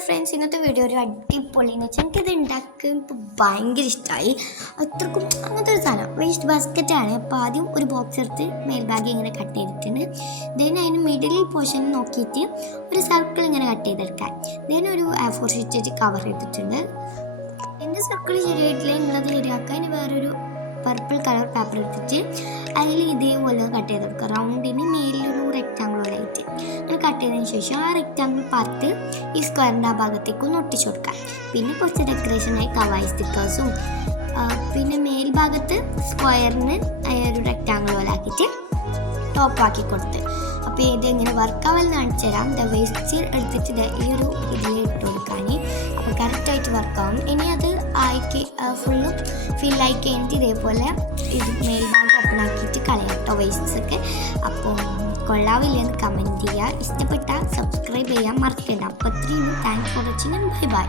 Hello friends ഇന്നത്തെ video ഒരു അടിപൊളി എന്ന് വെച്ചാൽ എനിക്കിത് ഉണ്ടാക്കാൻ ഇപ്പോൾ ഭയങ്കര ഇഷ്ടമായി അത്രക്കും അങ്ങനത്തെ ഒരു സാധനം. വേസ്റ്റ് ബാസ്ക്കറ്റ് ആണ്. അപ്പോൾ ആദ്യം ഒരു ബോക്സ് എടുത്ത് മേൽ ബാഗ് ഇങ്ങനെ കട്ട് ചെയ്തിട്ടുണ്ട്. ദെൻ അതിന് മിഡിൽ പോർഷൻ നോക്കിയിട്ട് ഒരു സർക്കിൾ ഇങ്ങനെ കട്ട് ചെയ്തെടുക്കാൻ ദെൻ ഒരു ഫോർ ഷീറ്റ് കവർ ചെയ്തിട്ടുണ്ട്. എന്റെ സർക്കിൾ ശരിയായിട്ടില്ല. നിങ്ങളത് ശരിയാക്കാൻ വേറൊരു പർപ്പിൾ കളർ പേപ്പർ എടുത്തിട്ട് അതിൽ ഇതേപോലെ കട്ട് ചെയ്തെടുക്കുക റൗണ്ടിന് ആയിട്ട് അത് കട്ട് ചെയ്തതിന് ശേഷം ആ റെക്റ്റാങ്കിൾ പാർട്ട് ഈ സ്ക്വയറിന്റെ ആ ഭാഗത്തേക്ക് ഒന്ന് ഒട്ടിച്ചു കൊടുക്കാം. പിന്നെ കുറച്ച് ഡെക്കറേഷനായി കവായി സ്റ്റിക്കേഴ്സും പിന്നെ മേൽഭാഗത്ത് സ്ക്വയറിന് ഒരു റെക്റ്റാങ്കിൾ പോലെ ആക്കിയിട്ട് ടോപ്പാക്കി കൊടുത്ത്. അപ്പോൾ ഇത് എങ്ങനെ വർക്കാവൽ കാണിച്ചു തരാം. വേസ്റ്റ് എടുത്തിട്ട് ഈ ഒരു ഇതിൽ ഇട്ട് കൊടുക്കാൻ അപ്പോൾ കറക്റ്റായിട്ട് വർക്കാവും ഇനി അത് ആയിക്ക് ഫുള്ളും ഫില്ലായി കഴിഞ്ഞിട്ട് ഇതേപോലെ ഇത് മേൽഭാഗം ഓപ്പൺ ആക്കിയിട്ട് കളയാം കേട്ടോ വേസ്റ്റ്സ് ഒക്കെ. അപ്പോൾ കൊള്ളാവില്ലെന്ന് കമന്റ് ചെയ്യുക ഇഷ്ടപ്പെട്ടാൽ സബ്സ്ക്രൈബ് ചെയ്യാൻ മറക്കണ്ട. അപ്പോൾ ഇത്രയും thanks for watching bye bye